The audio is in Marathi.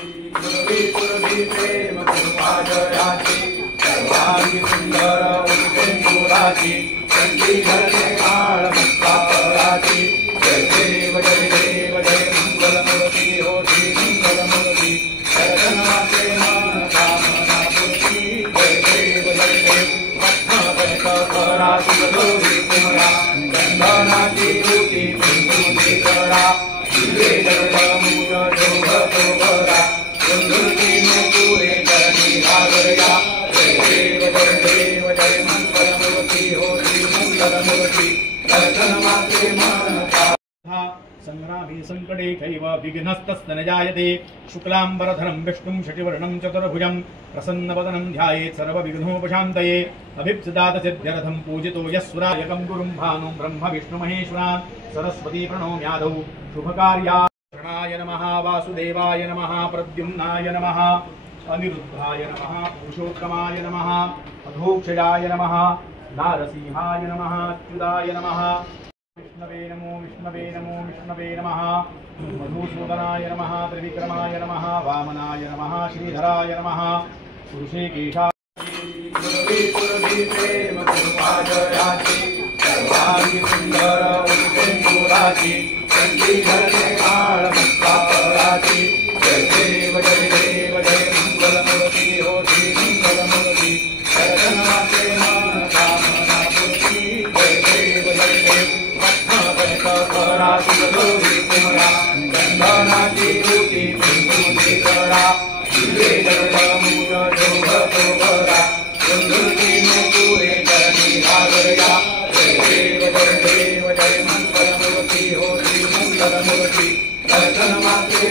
सुरभि प्रेम कृपाजयाची सर्वांगी सुंदर उपेंदुराची चंडीधरणे काळ मुक्तापराची जय देव जय मंगलमूर्ती हो श्री मंगलमूर्ती शरणमाते मन कामना पूर्ती जय देव पद्मकरा तुलसी कुमरा चंदनाची कृती बिंदुची करा दिवे जगमुज जोगरा पुरे करणी सागरया जय देव जय मंगलमूर्ती हो श्री मंगलमूर्ती दर्शन मात्रे मन संग्रामे संकटे कैव विघ्नस्तस्य जायते शुक्लांबरधरं विष्णुं शशिवर्णं चतुर्भुजं प्रसन्नवदनं ध्यायेत् सर्वविघ्नोपशान्तये अभिप्सदात सिद्ध्यर्थं पूजितो यस्सुरायकं गुरुं भानुं ब्रह्म विष्णु महेश्वरान् सरस्वती प्रणोम्यादौ शुभकार्या शरणाय नमः वासुदेवाय नमः प्रद्युम्नाय नमः अनिरुद्धाय नमः पुरुषोत्तमाय नमः अधोक्षजाय नमः नारसिंहाय नमः अच्युताय नमः विष्णवे नमो विष्णवे नमो विष्णवे नमः मधुसूदनाय नमः त्रिविक्रमाय नमः वामनाय नमः श्रीधराय नमः ऋषिकेशाय सुरभि प्रेम कृपाजयाची सर्वांगी सुंदर उपेंदुराची चंडीधरणे काळ मुक्तापराची जय देव जय मंगलमूर्ती हो श्री मंगलमूर्ती शरणमाते मन कामना पूर्ती जय देव पद्मकरा तुलसी कुमरा चंदनाची कृती बिंदुची करा दिवे जगमुज जोगरा पुरे करणी सागरया जय देव जय मंगलमूर्ती हो श्री मंगलमूर्ती दर्शन मात्रे